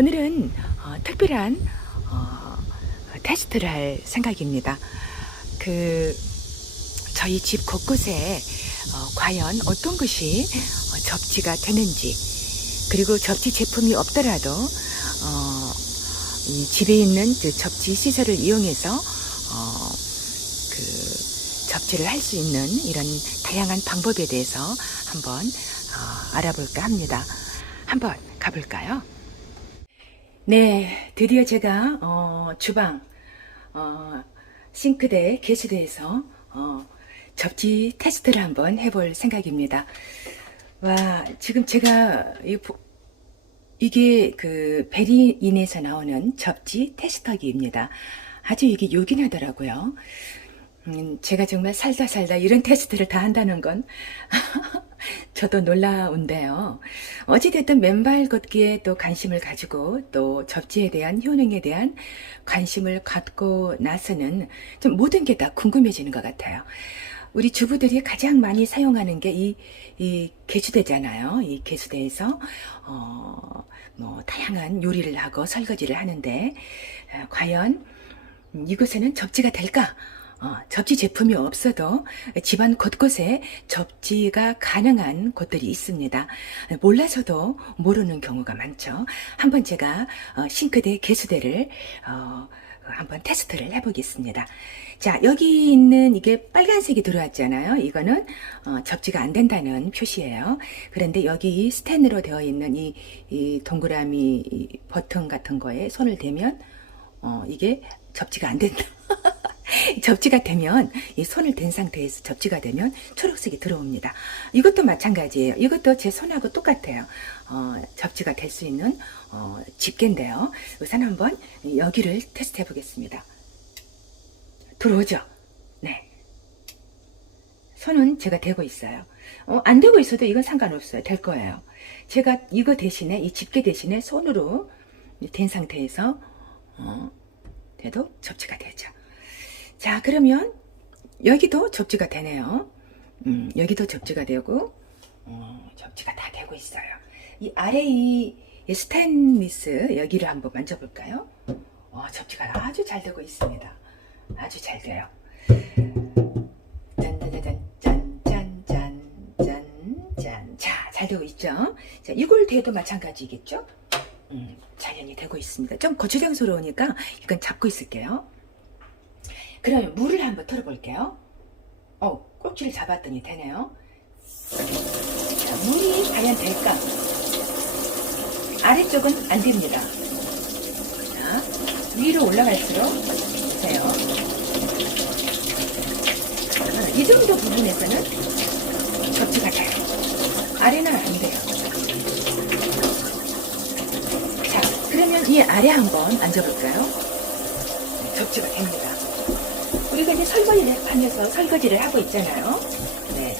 오늘은 어, 특별한 어, 테스트를 할 생각입니다. 그 저희 집 곳곳에 어, 과연 어떤 것이 어, 접지가 되는지 그리고 접지 제품이 없더라도 어, 이 집에 있는 그 접지 시설을 이용해서 어, 그 접지를 할 수 있는 이런 다양한 방법에 대해서 한번 어, 알아볼까 합니다. 한번 가볼까요? 네, 드디어 제가 어, 주방 어, 싱크대 개수대에서 어, 접지 테스트를 한번 해볼 생각입니다. 와, 지금 제가 이 보- 이게 그 베리인에서 나오는 접지 테스터기입니다. 아주 이게 요긴하더라고요. 음, 제가 정말 살다 살다 이런 테스트를 다 한다는 건 저도 놀라운데요. 어찌됐든 맨발 걷기에 또 관심을 가지고 또 접지에 대한 효능에 대한 관심을 갖고 나서는 좀 모든 게 다 궁금해지는 것 같아요. 우리 주부들이 가장 많이 사용하는 게 이, 이 개수대잖아요. 이 개수대에서, 어, 뭐, 다양한 요리를 하고 설거지를 하는데, 어, 과연 음, 이곳에는 접지가 될까? 어, 접지 제품이 없어도 집안 곳곳에 접지가 가능한 곳들이 있습니다. 몰라서도 모르는 경우가 많죠. 한번 제가 어, 싱크대 개수대를 어, 한번 테스트를 해보겠습니다. 자, 여기 있는 이게 빨간색이 들어왔잖아요. 이거는 어, 접지가 안 된다는 표시예요. 그런데 여기 스텐으로 되어 있는 이, 이 동그라미 이 버튼 같은 거에 손을 대면 어, 이게 접지가 안 된다. 접지가 되면 이 손을 댄 상태에서 접지가 되면 초록색이 들어옵니다. 이것도 마찬가지예요. 이것도 제 손하고 똑같아요. 어, 접지가 될 수 있는 어, 집게인데요. 우선 한번 여기를 테스트 해보겠습니다. 들어오죠? 네. 손은 제가 대고 있어요. 어, 안 되고 있어도 이건 상관없어요. 될 거예요. 제가 이거 대신에 이 집게 대신에 손으로 된 상태에서 어, 돼도 접지가 되죠. 자, 그러면 여기도 접지가 되네요. 음, 여기도 접지가 되고, 어, 접지가 다 되고 있어요. 이 아래 이, 이 스테인리스 여기를 한번 만져볼까요? 어, 접지가 아주 잘 되고 있습니다. 아주 잘 돼요. 짠짜자잔, 짠, 짠, 짠, 짠, 짠. 자, 잘 되고 있죠? 자, 이걸 대도 마찬가지겠죠? 음, 자연히 되고 있습니다. 좀 거추장스러우니까 이건 잡고 있을게요. 그러면 물을 한번 틀어볼게요. 어, 꼭지를 잡았더니 되네요. 자, 물이 과연 될까? 아래쪽은 안 됩니다. 자, 위로 올라갈수록 보세요. 아, 이 정도 부분에서는 접지가 돼요. 아래는 안 돼요. 자, 그러면 이 아래 한번 앉아볼까요? 네, 접지가 됩니다. 우리가 이제 설거지를 하면서 설거지를 하고 있잖아요. 네.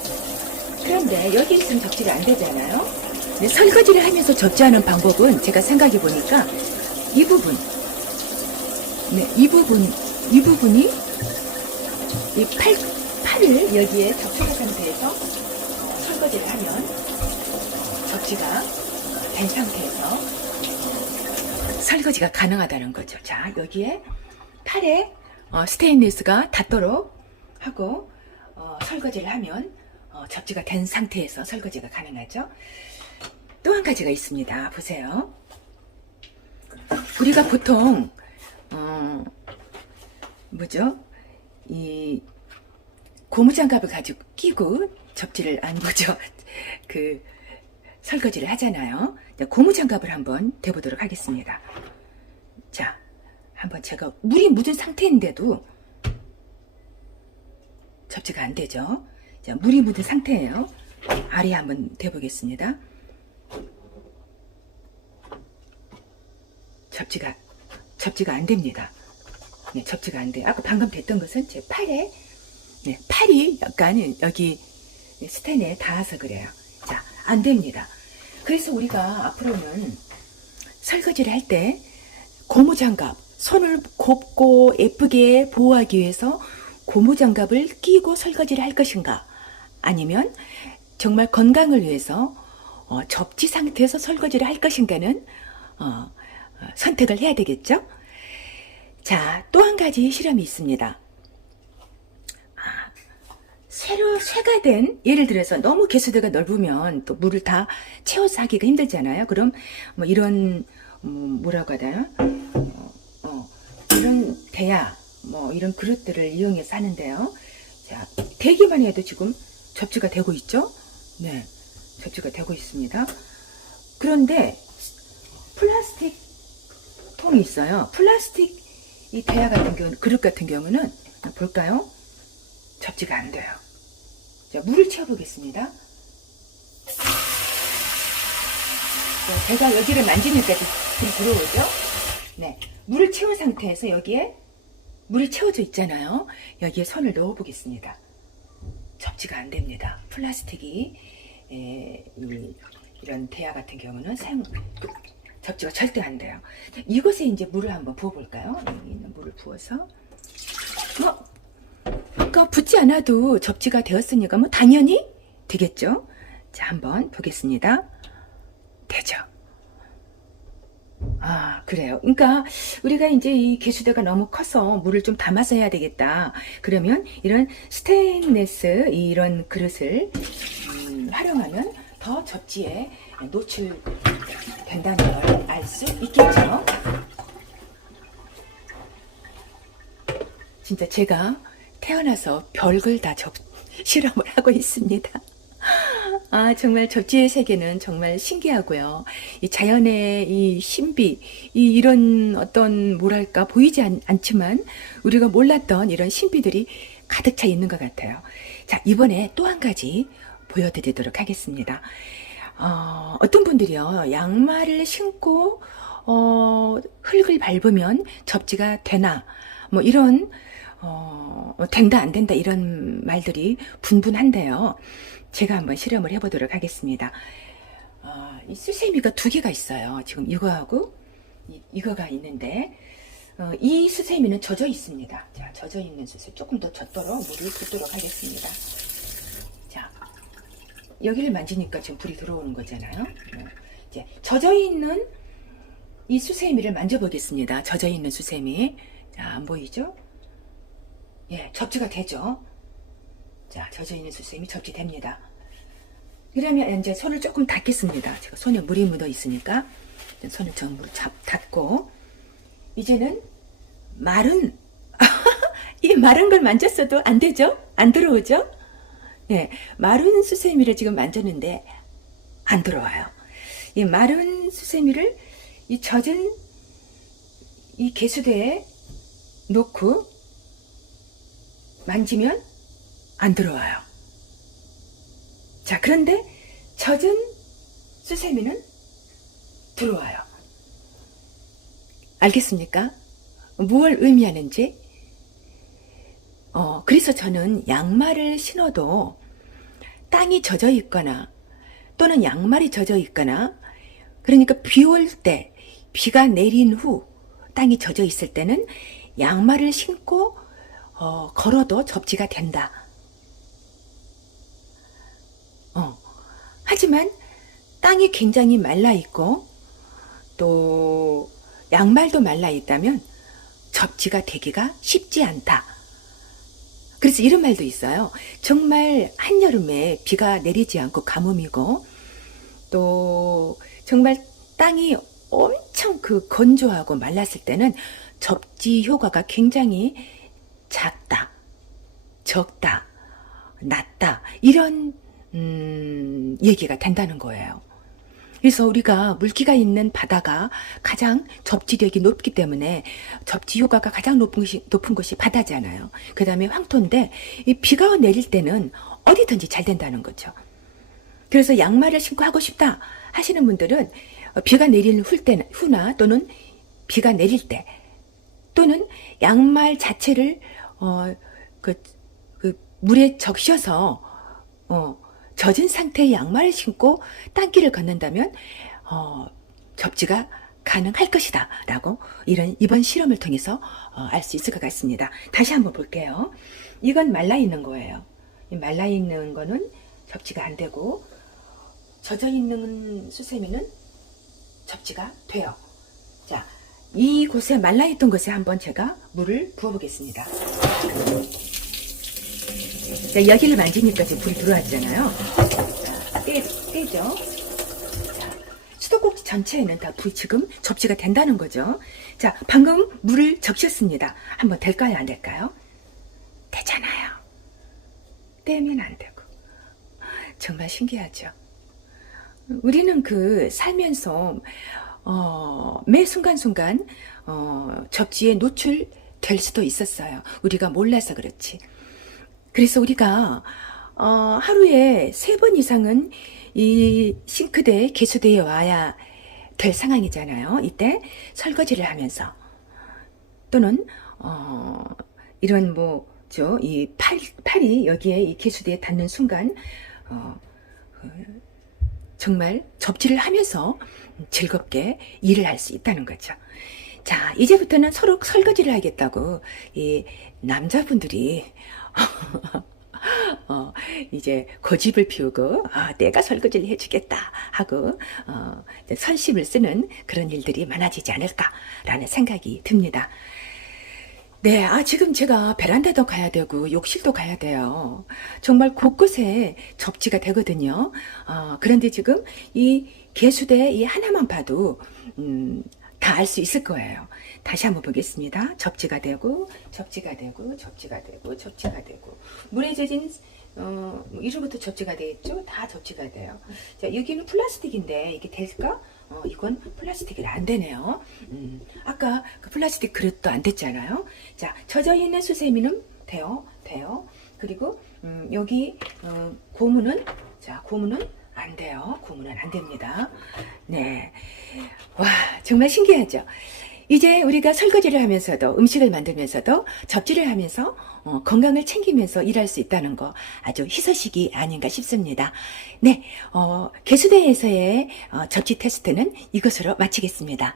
그런데 여기 있으면 접지가 안 되잖아요. 네, 설거지를 하면서 접지하는 방법은 제가 생각해 보니까 이 부분, 네, 이 부분, 이 부분이 이 팔, 팔을 여기에 접촉한 상태에서 어, 설거지를 하면 접지가 된 상태에서 설거지가 가능하다는 거죠. 자, 여기에 팔에 어, 스테인리스가 닿도록 하고 어, 설거지를 하면 어, 접지가 된 상태에서 설거지가 가능하죠. 또 한 가지가 있습니다. 보세요. 우리가 보통 어, 뭐죠? 이 고무장갑을 가지고 끼고 접지를 안 보죠. 그 설거지를 하잖아요. 자, 고무장갑을 한번 대보도록 하겠습니다. 자, 한번 제가 물이 묻은 상태인데도 접지가 안 되죠. 자, 물이 묻은 상태예요. 아래 한번 대보겠습니다. 접지가 접지가 안 됩니다. 네, 접지가 안 돼요. 아까 방금 됐던 것은 제 팔에 네, 팔이 약간 여기 스텐에 닿아서 그래요. 자, 안 됩니다. 그래서 우리가 앞으로는 설거지를 할 때 고무장갑, 손을 곱고 예쁘게 보호하기 위해서 고무장갑을 끼고 설거지를 할 것인가? 아니면 정말 건강을 위해서 어, 접지 상태에서 설거지를 할 것인가는 어, 어, 선택을 해야 되겠죠? 자, 또 한 가지 실험이 있습니다. 아, 새로 쇠가 된 예를 들어서 너무 개수대가 넓으면 또 물을 다 채워서 하기가 힘들잖아요. 그럼 뭐 이런 음, 뭐라고 되나? 어, 대야 뭐 이런 그릇들을 이용해서 하는데요. 자, 대기만 해도 지금 접지가 되고 있죠? 네, 접지가 되고 있습니다. 그런데 플라스틱 통이 있어요. 플라스틱 이 대야 같은 경우는 그릇 같은 경우는 볼까요? 접지가 안 돼요. 자, 물을 채워보겠습니다. 자, 제가 여기를 만지니까 불이 들어오죠? 네. 물을 채운 상태에서 여기에 물이 채워져 있잖아요. 여기에 손을 넣어 보겠습니다. 접지가 안 됩니다. 플라스틱이 에, 이, 이런 대야 같은 경우는 사용 그, 접지가 절대 안 돼요. 자, 이곳에 이제 물을 한번 부어볼까요? 여기 있는 물을 부어서 어, 아까 붓지 않아도 접지가 되었으니까 뭐 당연히 되겠죠? 자, 한번 보겠습니다. 되죠? 아, 그래요. 그러니까 우리가 이제 이 개수대가 너무 커서 물을 좀 담아서 해야 되겠다. 그러면 이런 스테인레스 이런 그릇을 음, 활용하면 더 접지에 노출된다는 걸 알 수 있겠죠. 진짜 제가 태어나서 별걸 다 접, 실험을 하고 있습니다. 아, 정말 접지의 세계는 정말 신기하고요. 이 자연의 이 신비, 이 이런 어떤 뭐랄까 보이지 않, 않지만 우리가 몰랐던 이런 신비들이 가득 차 있는 것 같아요. 자, 이번에 또 한 가지 보여드리도록 하겠습니다. 어, 어떤 분들이요, 양말을 신고, 어, 흙을 밟으면 접지가 되나, 뭐 이런, 어, 된다, 안 된다, 이런 말들이 분분한데요. 제가 한번 실험을 해보도록 하겠습니다. 어, 이 수세미가 두 개가 있어요. 지금 이거하고 이, 이거가 있는데, 어, 이 수세미는 젖어 있습니다. 자, 젖어 있는 수세 조금 더 젖도록 물을 붓도록 하겠습니다. 자, 여기를 만지니까 지금 불이 들어오는 거잖아요. 어, 이제 젖어 있는 이 수세미를 만져보겠습니다. 젖어 있는 수세미. 자, 안 보이죠? 예, 접지가 되죠. 자, 젖어 있는 수세미 접지됩니다. 그러면 이제 손을 조금 닦겠습니다. 제가 손에 물이 묻어 있으니까 손을 전부 잡, 닦고 이제는 마른 이 마른 걸 만졌어도 안 되죠? 안 들어오죠? 네, 마른 수세미를 지금 만졌는데 안 들어와요. 이 마른 수세미를 이 젖은 이 개수대에 놓고 만지면 안 들어와요. 자, 그런데 젖은 수세미는 들어와요. 알겠습니까? 무엇을 의미하는지? 어, 그래서 저는 양말을 신어도 땅이 젖어 있거나 또는 양말이 젖어 있거나 그러니까 비 올 때, 비가 내린 후 땅이 젖어 있을 때는 양말을 신고 어, 걸어도 접지가 된다. 하지만 땅이 굉장히 말라 있고 또 양말도 말라 있다면 접지가 되기가 쉽지 않다. 그래서 이런 말도 있어요. 정말 한여름에 비가 내리지 않고 가뭄이고 또 정말 땅이 엄청 그 건조하고 말랐을 때는 접지 효과가 굉장히 작다, 적다, 낮다 이런 음, 얘기가 된다는 거예요. 그래서 우리가 물기가 있는 바다가 가장 접지력이 높기 때문에 접지 효과가 가장 높은 것이, 높은 것이 바다잖아요. 그 다음에 황토인데 이 비가 내릴 때는 어디든지 잘 된다는 거죠. 그래서 양말을 신고 하고 싶다 하시는 분들은 비가 내리는 후 때, 후나 또는 비가 내릴 때 또는 양말 자체를 어, 그, 그 물에 적셔서 어, 젖은 상태의 양말을 신고 땅길을 걷는다면 어, 접지가 가능할 것이다 라고 이런 이번 실험을 통해서 어, 알 수 있을 것 같습니다. 다시 한번 볼게요. 이건 말라 있는 거예요. 이 말라 있는 거는 접지가 안 되고 젖어 있는 수세미는 접지가 돼요. 자, 이곳에 말라 있던 곳에 한번 제가 물을 부어 보겠습니다. 자, 여기를 만지니까 지금 불이 들어왔잖아요. 자, 떼, 떼죠. 자, 수도꼭지 전체에는 다 불이 지금 접시가 된다는 거죠. 자, 방금 물을 적셨습니다. 한번 될까요? 안 될까요? 되잖아요. 떼면 안 되고. 정말 신기하죠. 우리는 그 살면서 어, 매 순간순간 어, 접지에 노출될 수도 있었어요. 우리가 몰라서 그렇지. 그래서 우리가 어, 하루에 세 번 이상은 이 싱크대에 개수대에 와야 될 상황이잖아요. 이때 설거지를 하면서 또는 어, 이런 뭐죠 이 팔, 팔이 여기에 이 개수대에 닿는 순간 어, 그, 정말 접지를 하면서 즐겁게 일을 할 수 있다는 거죠. 자, 이제부터는 서로 설거지를 하겠다고 이 남자분들이 어, 이제 고집을 피우고 아, 내가 설거지를 해주겠다 하고 어, 선심을 쓰는 그런 일들이 많아지지 않을까라는 생각이 듭니다. 네, 아, 지금 제가 베란다도 가야 되고, 욕실도 가야 돼요. 정말 곳곳에 접지가 되거든요. 어, 그런데 지금 이 개수대 이 하나만 봐도, 음, 다 알 수 있을 거예요. 다시 한번 보겠습니다. 접지가 되고, 접지가 되고, 접지가 되고, 접지가 되고. 물에 젖은, 어, 이로부터 접지가 되겠죠? 다 접지가 돼요. 자, 여기는 플라스틱인데, 이게 될까? 어, 이건 플라스틱이 안 되네요. 음, 아까 그 플라스틱 그릇도 안 됐잖아요. 자, 젖어 있는 수세미는 돼요, 돼요. 그리고 음, 여기 어, 고무는 자 고무는 안 돼요. 고무는 안 됩니다. 네, 와 정말 신기하죠. 이제 우리가 설거지를 하면서도 음식을 만들면서도 접지를 하면서 어, 건강을 챙기면서 일할 수 있다는 거 아주 희소식이 아닌가 싶습니다. 네, 어, 개수대에서의 어, 접지 테스트는 이것으로 마치겠습니다.